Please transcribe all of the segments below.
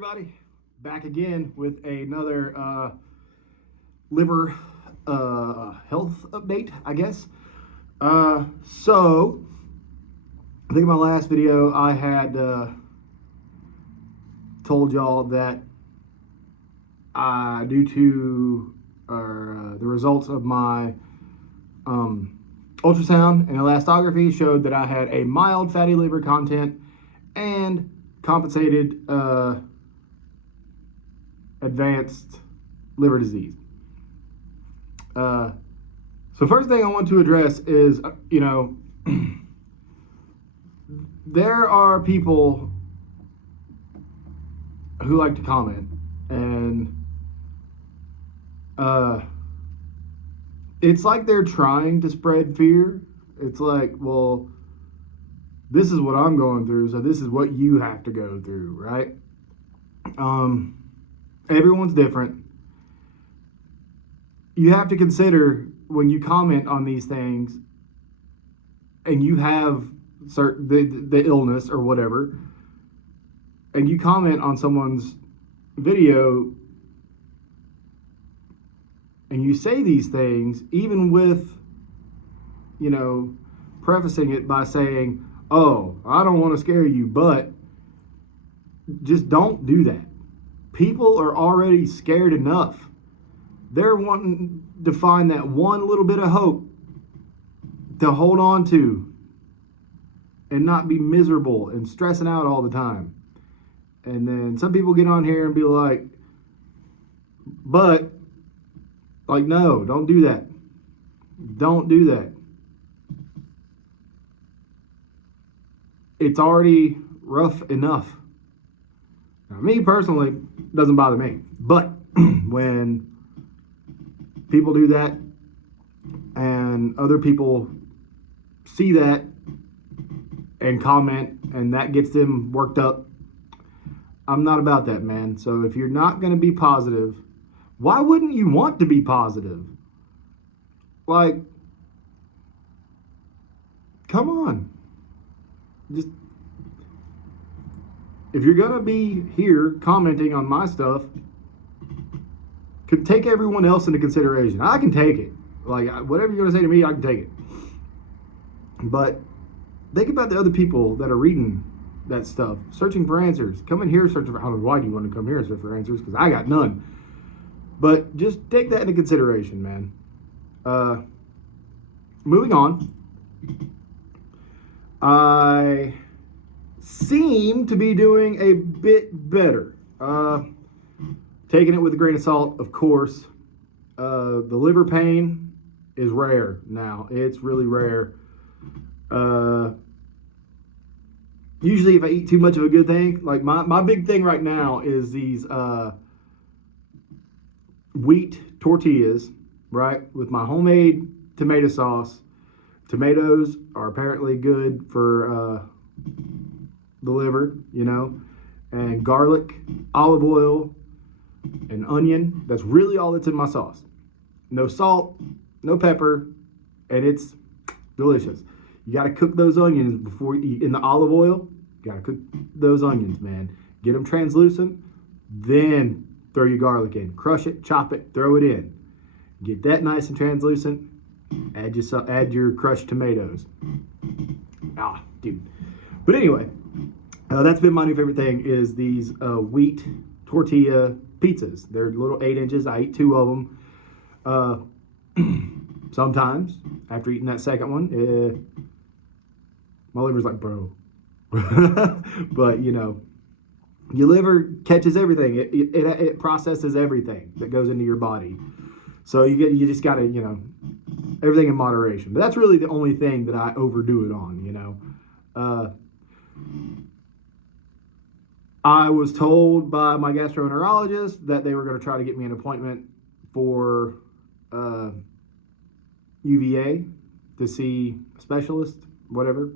everybody, back again with another liver health update, I guess. So I think in my last video I had told y'all that due to the results of my ultrasound and elastography showed that I had a mild fatty liver content and compensated advanced liver disease. So first thing I want to address is, there are people who like to comment, and it's like they're trying to spread fear. It's like, well, this is what I'm going through, so this is what you have to go through, right? Everyone's different. You have to consider when you comment on these things and you have the illness or whatever, and you comment on someone's video and you say these things, even with, prefacing it by saying, oh, I don't want to scare you, but just don't do that. People are already scared enough. They're wanting to find that one little bit of hope to hold on to and not be miserable and stressing out all the time. And then some people get on here and be like, no, don't do that. Don't do that. It's already rough enough. Now, me personally, it doesn't bother me. But when people do that and other people see that and comment and that gets them worked up, I'm not about that, man. So if you're not going to be positive, why wouldn't you want to be positive? Like, come on. Just, if you're going to be here commenting on my stuff, could take everyone else into consideration. I can take it. Like, whatever you're going to say to me, I can take it. But think about the other people that are reading that stuff, searching for answers. Come in here searching for, I don't know why do you want to come here and search for answers, because I got none. But just take that into consideration, man. Moving on. I seem to be doing a bit better. Taking it with a grain of salt, of course. The liver pain is rare now. It's really rare. Usually if I eat too much of a good thing, like my big thing right now is these wheat tortillas, right? With my homemade tomato sauce. Tomatoes are apparently good for the liver, and garlic, olive oil, and onion. That's really all that's in my sauce. No salt, no pepper, and it's delicious. You got to cook those onions before you, in the olive oil. You got to cook those onions, man. Get them translucent, then throw your garlic in. Crush it, chop it, throw it in. Get that nice and translucent. Add your crushed tomatoes. Dude. But anyway, that's been my new favorite thing is these wheat tortilla pizzas. They're little 8 inches. I eat 2 of them. Sometimes after eating that second one, my liver's like, bro. But your liver catches everything. It processes everything that goes into your body. So you just gotta, everything in moderation. But that's really the only thing that I overdo it on, I was told by my gastroenterologist that they were going to try to get me an appointment for UVA to see a specialist, whatever.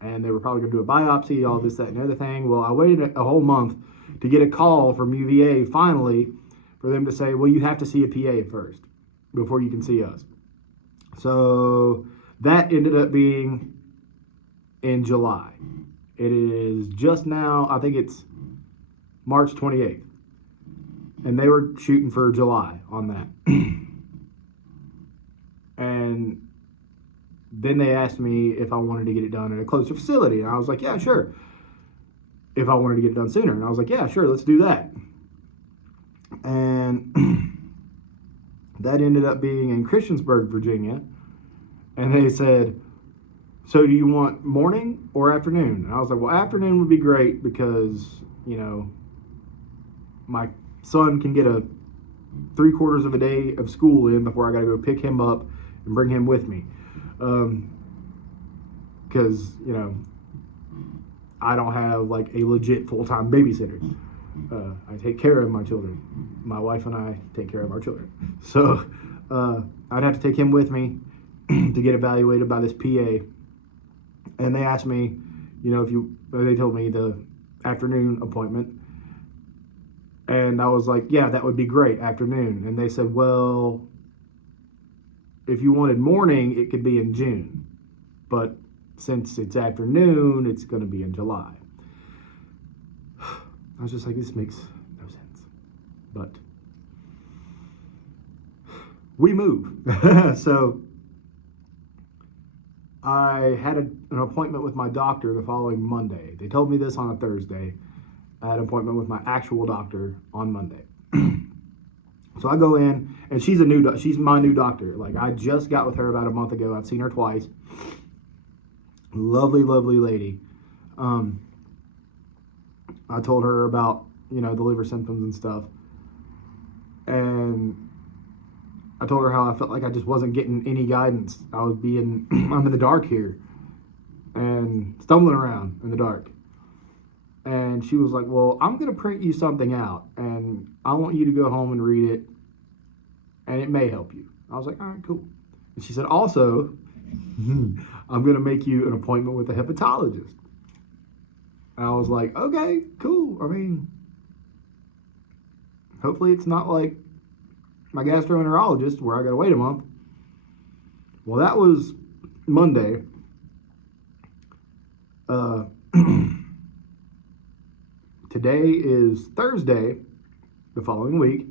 And they were probably going to do a biopsy, all this, that, and the other thing. Well, I waited a whole month to get a call from UVA finally for them to say, well, you have to see a PA first before you can see us. So that ended up being in July. It is just now, I think it's March 28th. And they were shooting for July on that. And then they asked me if I wanted to get it done at a closer facility. And I was like, yeah, sure. If I wanted to get it done sooner. And I was like, yeah, sure, let's do that. And that ended up being in Christiansburg, Virginia. And they said, so do you want morning or afternoon? And I was like, well, afternoon would be great because, you know, my son can get a 3/4 of a day of school in before I got to go pick him up and bring him with me. Because, you know, I don't have like a legit full-time babysitter. I take care of my children. My wife and I take care of our children. So I'd have to take him with me to get evaluated by this PA. And they asked me, you know, they told me the afternoon appointment. And I was like, yeah, that would be great, afternoon. And they said, well, if you wanted morning, it could be in June. But since it's afternoon, it's going to be in July. I was just like, this makes no sense. But we move. So I had an appointment with my doctor the following Monday. They told me this on a Thursday. I had an appointment with my actual doctor on Monday. So I go in, and she's my new doctor. Like, I just got with her about a month ago. I've seen her twice. Lovely, lovely lady. I told her about, you know, the liver symptoms and stuff. And I told her how I felt like I just wasn't getting any guidance. I'm in the dark here and stumbling around in the dark. And she was like, well, I'm going to print you something out, and I want you to go home and read it, and it may help you. I was like, all right, cool. And she said, also, I'm going to make you an appointment with a hepatologist. And I was like, okay, cool. I mean, hopefully it's not like my gastroenterologist where I got to wait a month. Well, that was Monday. Today is Thursday, the following week.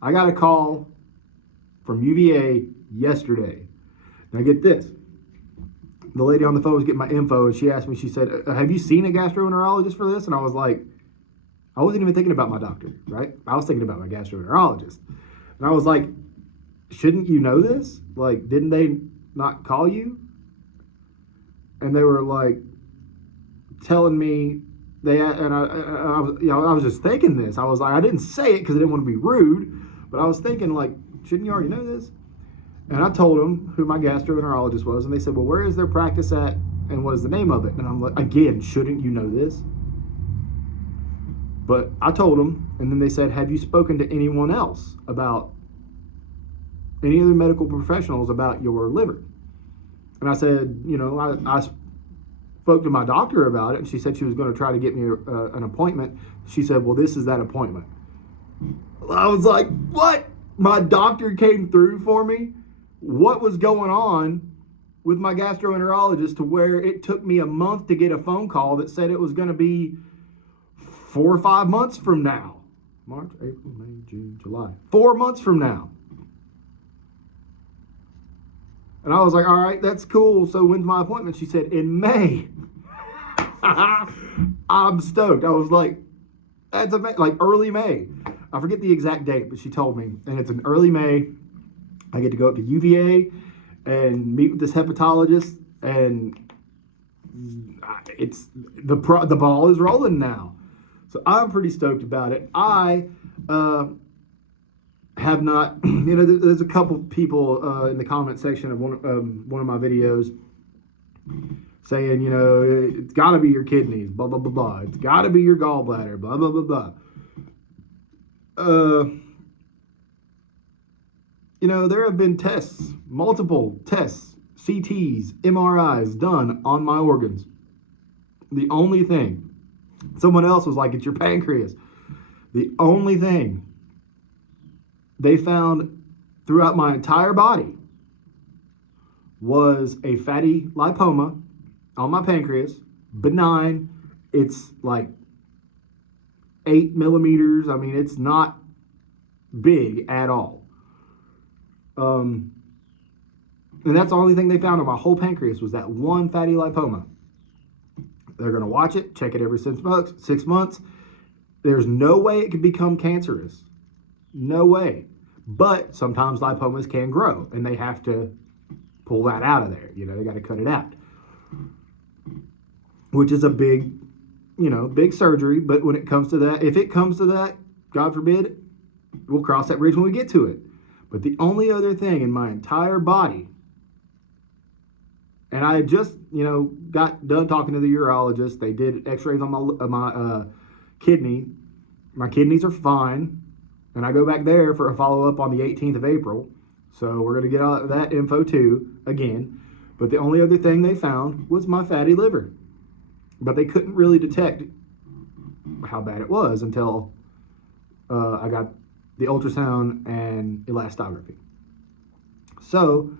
I got a call from UVA yesterday. Now get this. The lady on the phone was getting my info, and she asked me, she said, have you seen a gastroenterologist for this? And I was like, I wasn't even thinking about my doctor, right? I was thinking about my gastroenterologist. And I was like, shouldn't you know this? Like, didn't they not call you? And they were like telling me, I was just thinking this. I was like, I didn't say it because I didn't want to be rude, but I was thinking, like, shouldn't you already know this? And I told them who my gastroenterologist was, and they said, well, where is their practice at, and what is the name of it? And I'm like, again, shouldn't you know this? But I told them, and then they said, have you spoken to anyone else about any other medical professionals about your liver? And I said, you know, I spoke to my doctor about it, and she said she was going to try to get me an appointment. She said, well, this is that appointment. I was like, what? My doctor came through for me? What was going on with my gastroenterologist to where it took me a month to get a phone call that said it was going to be 4 or 5 months from now? March, April, May, June, July. 4 months from now. And I was like, all right, that's cool. So when's my appointment? She said, in May. I'm stoked. I was like, that's amazing. Like early May. I forget the exact date, but she told me. And it's in early May. I get to go up to UVA and meet with this hepatologist. And it's the ball is rolling now. So I'm pretty stoked about it. I have not, you know, there's a couple people in the comment section of one of my videos saying, you know, it's got to be your kidneys, blah, blah, blah, blah. It's got to be your gallbladder, blah, blah, blah, blah. You know, there have been tests, multiple tests, CTs, MRIs done on my organs. The only thing, someone else was like, it's your pancreas. The only thing they found throughout my entire body was a fatty lipoma on my pancreas, benign. It's like 8 millimeters. I mean, it's not big at all. And that's the only thing they found on my whole pancreas was that one fatty lipoma. They're going to watch it, check it every 6 months. There's no way it could become cancerous. No way. But sometimes lipomas can grow, and they have to pull that out of there. You know, they got to cut it out, which is a big, big surgery. But when it comes to that, if it comes to that, God forbid, we'll cross that bridge when we get to it. But the only other thing in my entire body, and I just, got done talking to the urologist. They did x-rays on my kidney. My kidneys are fine. And I go back there for a follow-up on the 18th of April. So we're going to get all that info too, again. But the only other thing they found was my fatty liver. But they couldn't really detect how bad it was until I got the ultrasound and elastography. So,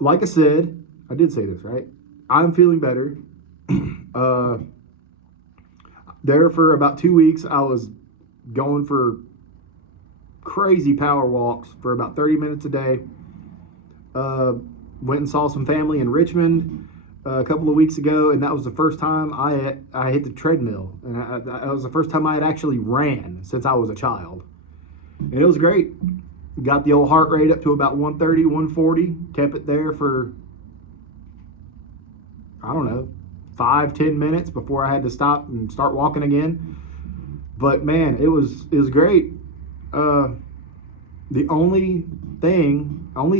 like I said, I did say this, right? I'm feeling better. There for about 2 weeks, I was going for crazy power walks for about 30 minutes a day. Went and saw some family in Richmond a couple of weeks ago, and that was the first time I hit the treadmill, and that was the first time I had actually ran since I was a child, and it was great. Got the old heart rate up to about 130, 140, kept it there for, I don't know, 5-10 minutes before I had to stop and start walking again. But man, it was great. The only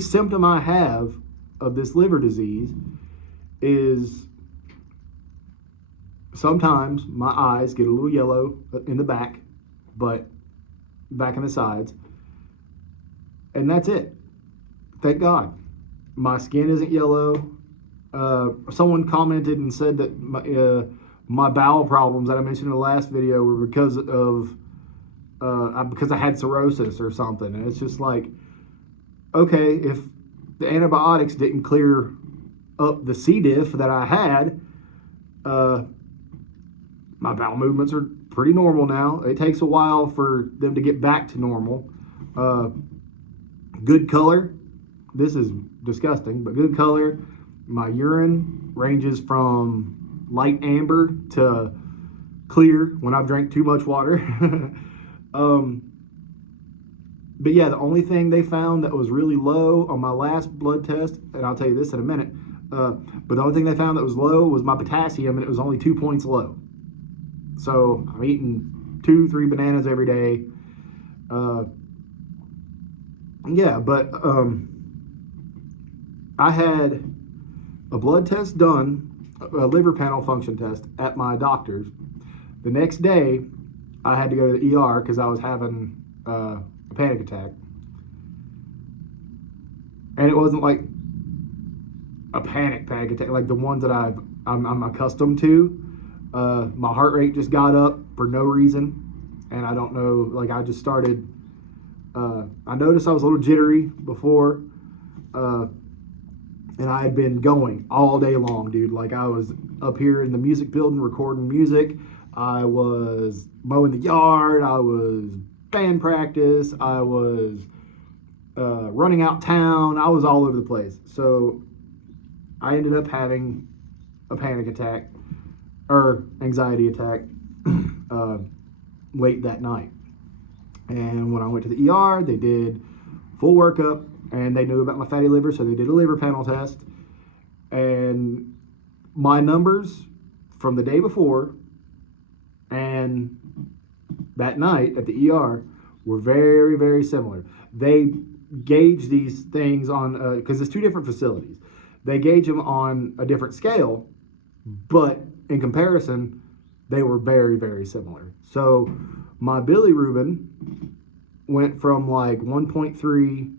symptom I have of this liver disease is sometimes my eyes get a little yellow in the back and the sides, and that's it. Thank God. My skin isn't yellow. Someone commented and said that my bowel problems that I mentioned in the last video were because I had cirrhosis or something. And it's just like, okay, if the antibiotics didn't clear up the C. diff that I had, my bowel movements are pretty normal now. It takes a while for them to get back to normal. Good color. This is disgusting, but good color. My urine ranges from light amber to clear when I've drank too much water. But yeah, the only thing they found that was really low on my last blood test, and I'll tell you this in a minute, but the only thing they found that was low was my potassium, and it was only 2 points low. So I'm eating 2-3 bananas every day. But I had a blood test done, a liver panel function test at my doctor's. The next day, I had to go to the ER because I was having a panic attack. And it wasn't like a panic attack, like the ones that I'm accustomed to. My heart rate just got up for no reason. And I don't know, like I just started, I noticed I was a little jittery before. And I had been going all day long, dude. Like I was up here in the music building recording music. I was mowing the yard. I was band practice. I was running out town. I was all over the place. So I ended up having a panic attack or anxiety attack late that night. And when I went to the ER, they did full workup. And they knew about my fatty liver, so they did a liver panel test. And my numbers from the day before and that night at the ER were very, very similar. They gauge these things on, because it's two different facilities. They gauge them on a different scale, but in comparison, they were very, very similar. So my bilirubin went from like 1.3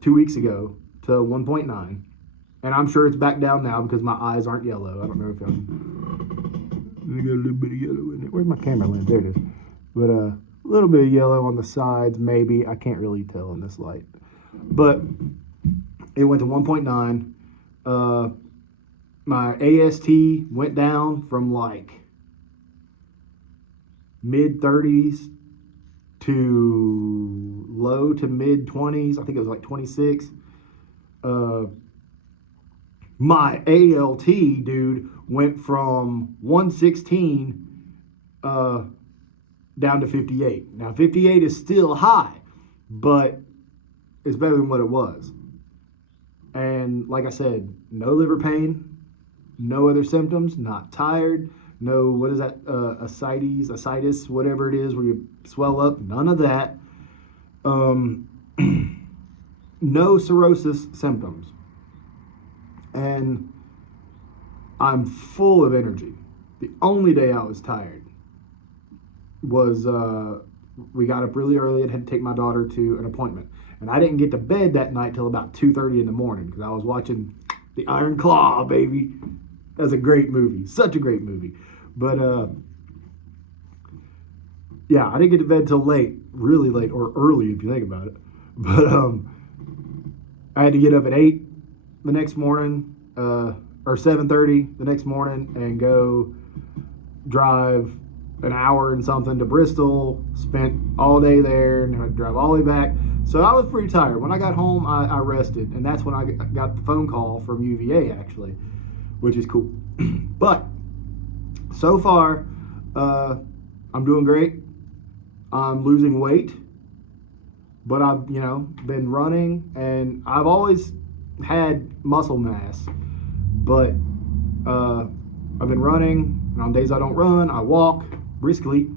2 weeks ago to 1.9, and I'm sure it's back down now because my eyes aren't yellow. I don't know if I got a little bit of yellow in it. Where's my camera lens? There it is. But a little bit of yellow on the sides, maybe. I can't really tell in this light. But it went to 1.9. My AST went down from like mid 30s to low to mid 20s. I think it was like 26. My ALT, dude, went from 116 down to 58. Now, 58 is still high, but it's better than what it was. And like I said, no liver pain, no other symptoms, not tired, no, what is that, ascites, whatever it is, where you swell up, none of that. No cirrhosis symptoms. And I'm full of energy. The only day I was tired was we got up really early and had to take my daughter to an appointment. And I didn't get to bed that night till about 2:30 in the morning because I was watching The Iron Claw, baby. That's a great movie. Such a great movie. But yeah, I didn't get to bed till late, really late, or early if you think about it. But I had to get up at 8 the next morning, or 7:30 the next morning, and go drive an hour and something to Bristol. Spent all day there and had to drive all the way back. So I was pretty tired. When I got home, I rested, and that's when I got the phone call from UVA, actually, which is cool. But so far, I'm doing great. I'm losing weight, but I've, been running, and I've always had muscle mass, but I've been running, and on days I don't run, I walk briskly.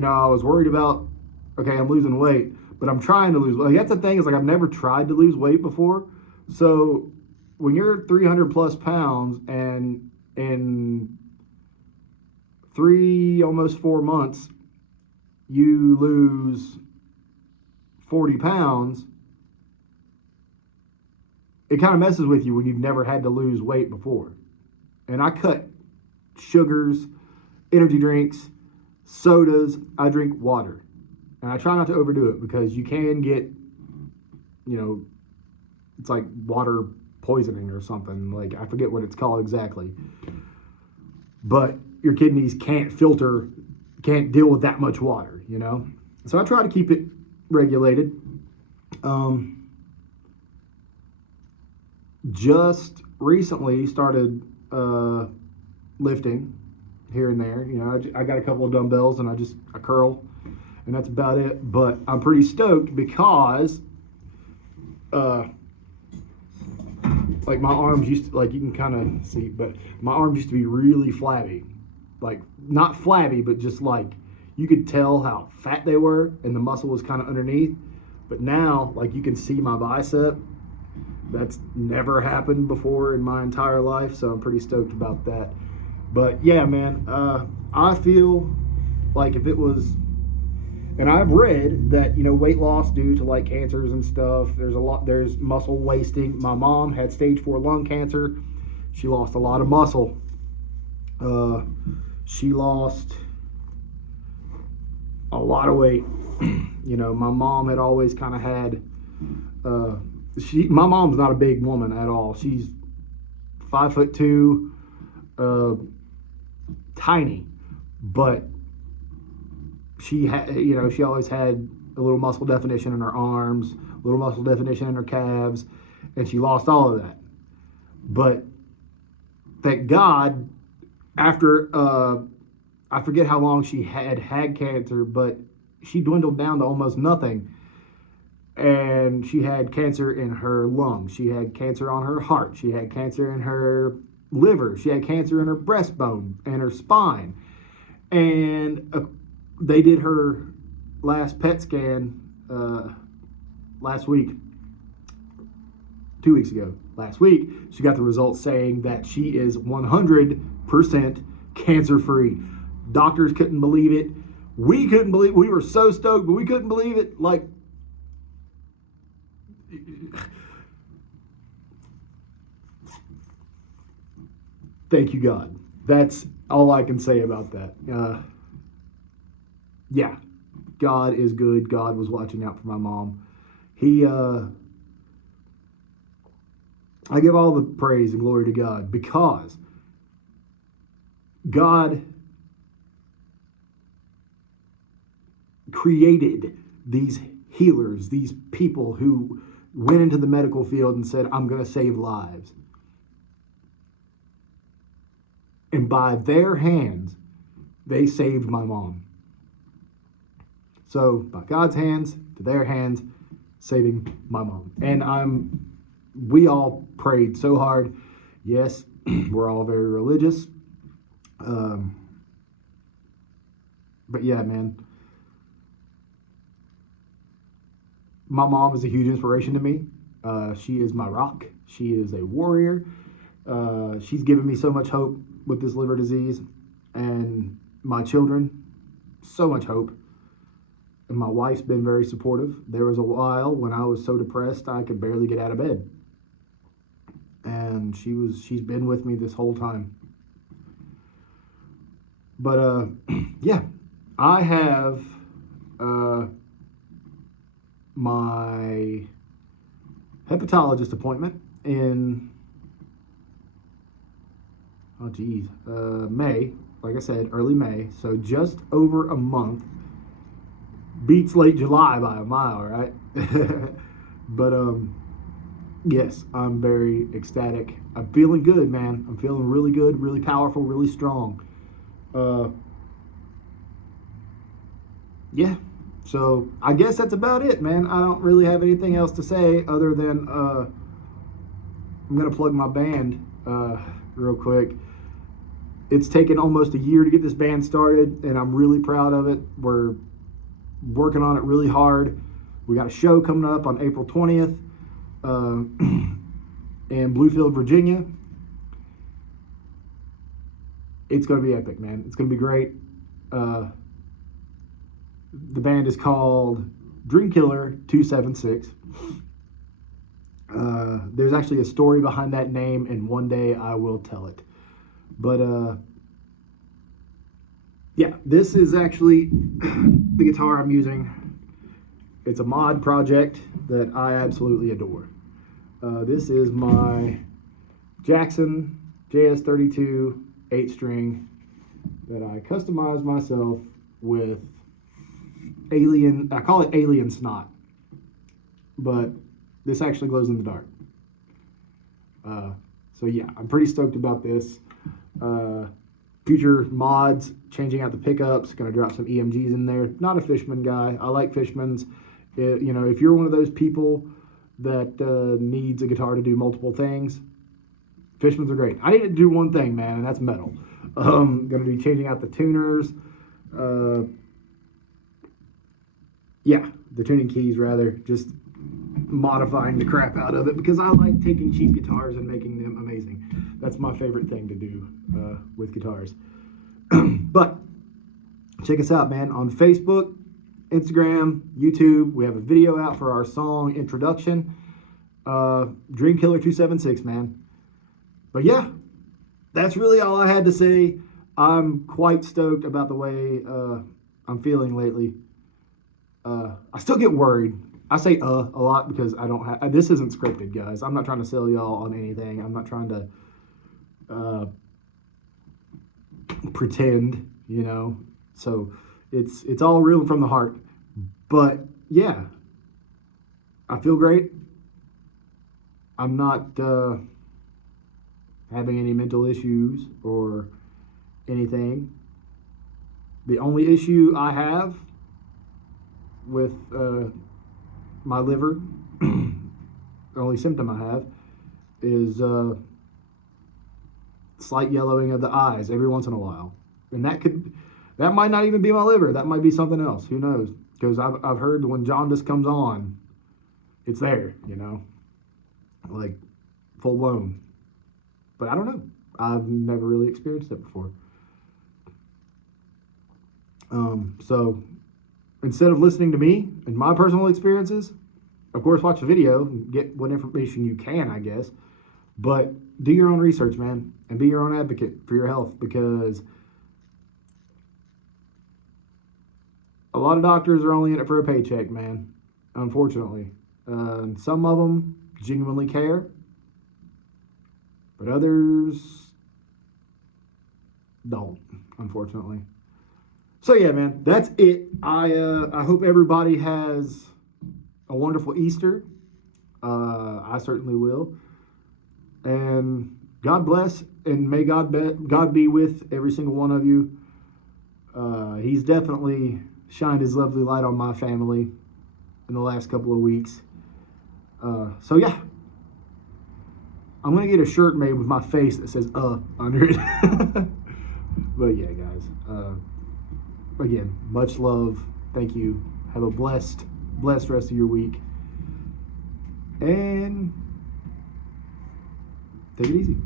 I was worried about, okay, I'm losing weight, but I'm trying to lose weight. That's the thing, is like I've never tried to lose weight before. So when you're 300 plus pounds and in almost 4 months, you lose 40 pounds, it kind of messes with you when you've never had to lose weight before. And I cut sugars, energy drinks, sodas. I drink water. And I try not to overdo it because you can get, it's like water poisoning or something. Like, I forget what it's called exactly. But your kidneys can't deal with that much water, So I try to keep it regulated. Just recently started lifting here and there. I got a couple of dumbbells and I curl, and that's about it. But I'm pretty stoked because like my arms used to, like you can kind of see, but my arms used to be really flabby. Like, not flabby, but just like you could tell how fat they were and the muscle was kind of underneath. But now, like, you can see my bicep. That's never happened before in my entire life, so I'm pretty stoked about that. But yeah, man, I feel like if it was, and I've read that, weight loss due to like cancers and stuff, there's muscle wasting. My mom had stage 4 lung cancer. She lost a lot of muscle. She lost a lot of weight. My mom had always kind of had, my mom's not a big woman at all. She's 5'2", tiny, but she had, she always had a little muscle definition in her arms, a little muscle definition in her calves, and she lost all of that. But thank God, after, I forget how long she had cancer, but she dwindled down to almost nothing. And she had cancer in her lungs. She had cancer on her heart. She had cancer in her liver. She had cancer in her breastbone and her spine. And they did her last PET scan last week. 2 weeks ago. Last week, she got the results saying that she is 100% cancer-free. Doctors couldn't believe it. We couldn't believe it. We were so stoked, but we couldn't believe it. Like, thank you, God. That's all I can say about that. Yeah, God is good. God was watching out for my mom. I give all the praise and glory to God because God created these healers, these people who went into the medical field and said, I'm going to save lives. And by their hands, they saved my mom. So by God's hands to their hands, saving my mom. And we all prayed so hard. Yes, we're all very religious. But yeah, man, my mom is a huge inspiration to me. She is my rock. She is a warrior. She's given me so much hope with this liver disease, and my children, so much hope. And my wife's been very supportive. There was a while when I was so depressed I could barely get out of bed. And she's been with me this whole time. But yeah, I have my hepatologist appointment in May, like I said, early May, so just over a month. Beats late July by a mile, right? But yes, I'm very ecstatic. I'm feeling good, man. I'm feeling really good, really powerful, really strong. Yeah, so I guess that's about it, man. I don't really have anything else to say other than I'm gonna plug my band real quick. It's taken almost a year to get this band started, and I'm really proud of it. We're working on it really hard. We got a show coming up on April 20th in Bluefield, Virginia. It's going to be epic, man. It's going to be great. The band is called Dream Killer 276. There's actually a story behind that name, and one day I will tell it. But yeah, this is actually the guitar I'm using. It's a mod project that I absolutely adore. This is my Jackson JS32 8-string that I customized myself with I call it alien snot, but this actually glows in the dark. So yeah, I'm pretty stoked about this. Future mods, changing out the pickups, gonna drop some EMGs in there. Not a Fishman guy. I like Fishmans. If you're one of those people that needs a guitar to do multiple things, Fishmans are great. I need to do one thing, man, and that's metal. Gonna be changing out the tuners. The tuning keys rather. Just modifying the crap out of it because I like taking cheap guitars and making them amazing. That's my favorite thing to do with guitars. But check us out, man, on Facebook, Instagram, YouTube. We have a video out for our song introduction. Dream Killer 276, man. But yeah, that's really all I had to say. I'm quite stoked about the way I'm feeling lately. I still get worried. I say a lot because I don't have, this isn't scripted, guys. I'm not trying to sell y'all on anything. I'm not trying to pretend, so it's all real from the heart. But yeah, I feel great. I'm not having any mental issues or anything. The only issue I have with my liver, the only symptom I have is slight yellowing of the eyes every once in a while. And that might not even be my liver. That might be something else. Who knows? Because I've heard when jaundice comes on, it's there, like full blown. But I don't know. I've never really experienced it before. So instead of listening to me and my personal experiences, of course, watch the video and get what information you can, I guess. But do your own research, man, and be your own advocate for your health, because a lot of doctors are only in it for a paycheck, man, unfortunately. Some of them genuinely care, but others don't, unfortunately. So yeah, man, that's it. I hope everybody has a wonderful Easter. I certainly will. And God bless, and may God be with every single one of you. He's definitely shined his lovely light on my family in the last couple of weeks. So yeah, I'm gonna get a shirt made with my face that says under it. But yeah, guys. Again, much love. Thank you. Have a blessed rest of your week. And take it easy.